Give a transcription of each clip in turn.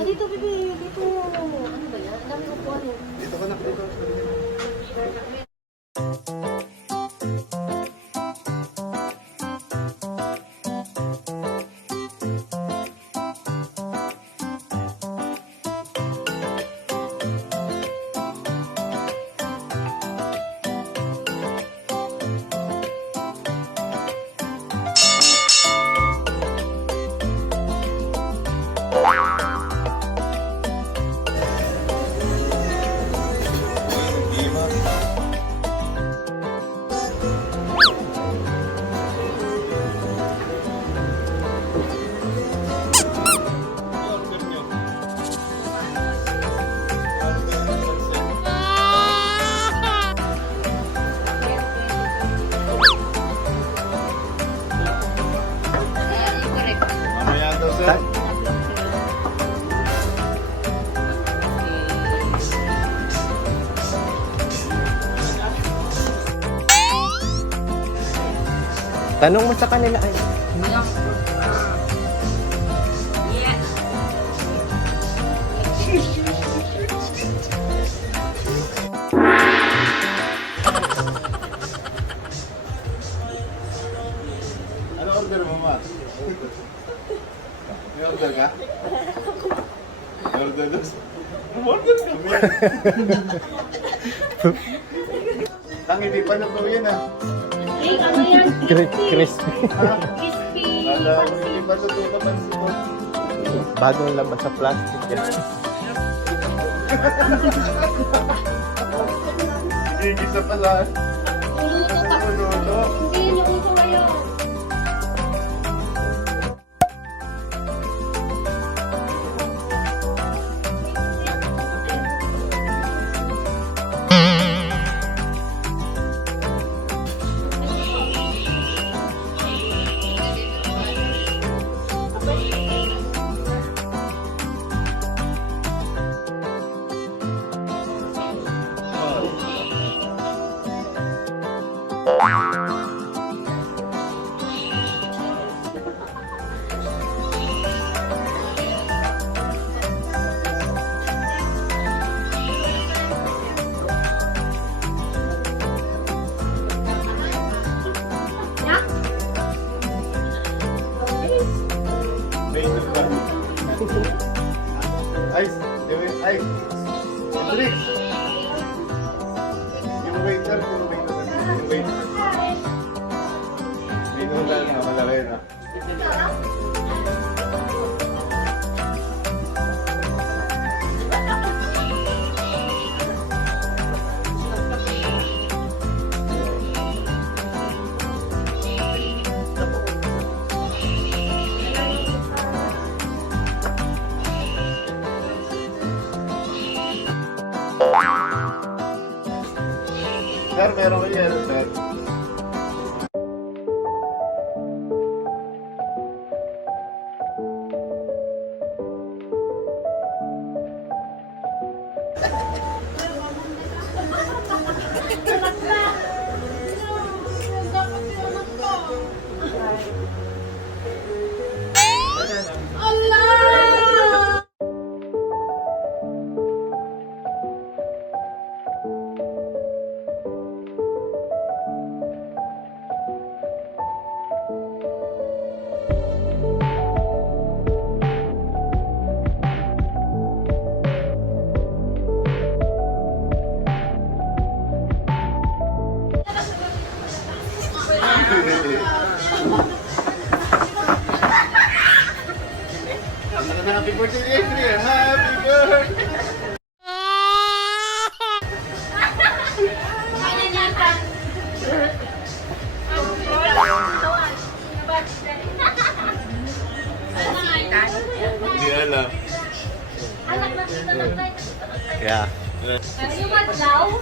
Dito, bebe. Dito. Ano ba yan? Dami ko po. Dito ka na, dito. Tanong mo sa kanila ay. Ano order mo, ma? May order ka? May order dos? Order kami. Ang hindi pa nagbaw yan ah. Eh, ano yan? Crispy. Crispy. Alam mo, hindi pa nagbaw ka pansin mo. Bagong labas sa plastic yan. Gigisa pala. Uluto pa. Uluto. Hindi, inuuto ngayon. Ice, ice. Drinks. Yung waiter, yung waiter. Yung waiter. Dito na lang na malaki na. Sir, meron kayo yan, sir. Happy birthday, Adrian! Happy birthday! Hindi alam. Yeah. Yung madlaw?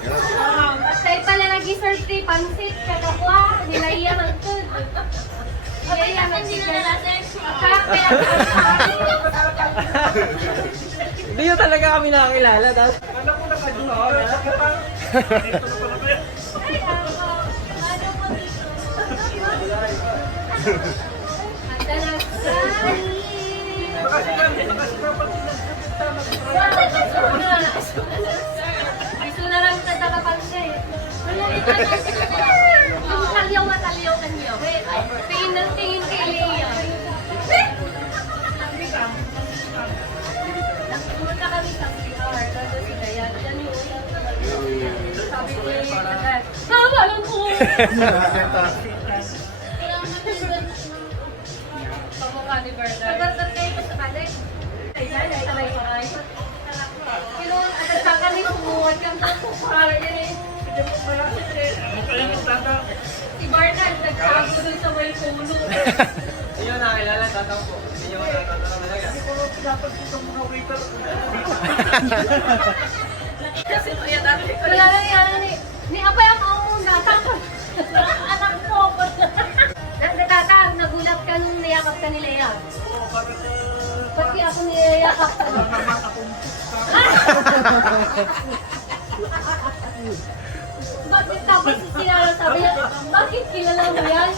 Sa'yo pala nag-serve di pansit, kadakwa, nilaiya man ito. Nilaiya man siya. Hindi nyo talaga kami nakakilala. Alam ko na ka dito. Ay, ano mo dito? At nagsahin. Gusto na lang sa takapag siya eh. Ang talyaw kanyo. Tingin ng tingin kay Leia. Nagpunta kami sa PR. Nandun sila yan. Yan yung sabi ko yung tama lang po. Pamukha ni Berta. Nagtatag kayo pa sa balik. Ay, sabay-sabay. At kami kumuha kang para yan eh. Si Barnard, nagtago dun sa may puno. Hindi nyo nakilala, tataw po. Hindi nyo nakilala talaga. Kasi kaya dati ko Wala na yan. Ni Apay ang among natang. Anak ko. Natatang, nagulat ka nung niyakap ka ni Lea. Pati ako niyakap ka. Bakit tapos sinara sabi niya, bakit kilala mo yan?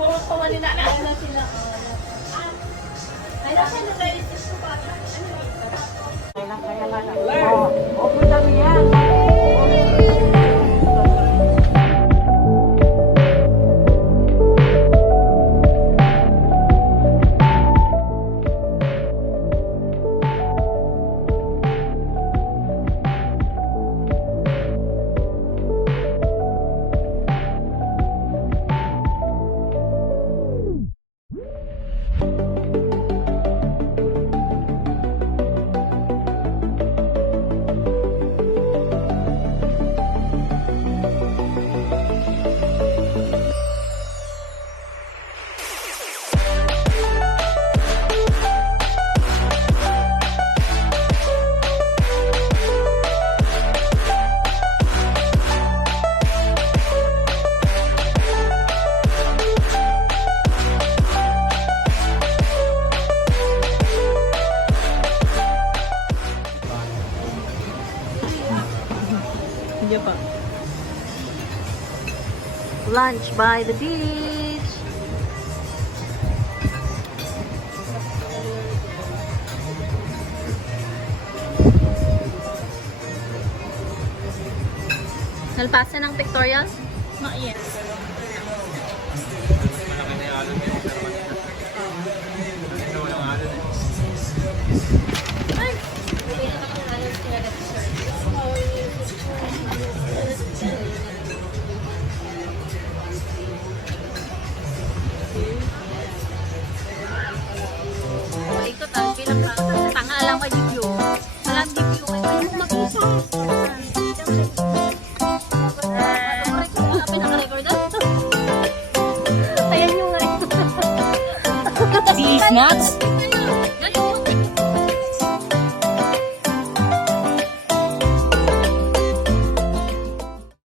Pumawa ni Nana. Kaya sila. Ay, nasa na tayo sa bata. Lunch by the beach. Nalpasa ng pictorial? Not yet. Ikot ang bilang tanga lang kay Dibyo. Walang Dibyo. Ay, mag-isa. Pinaka-record Ayan yung These nuts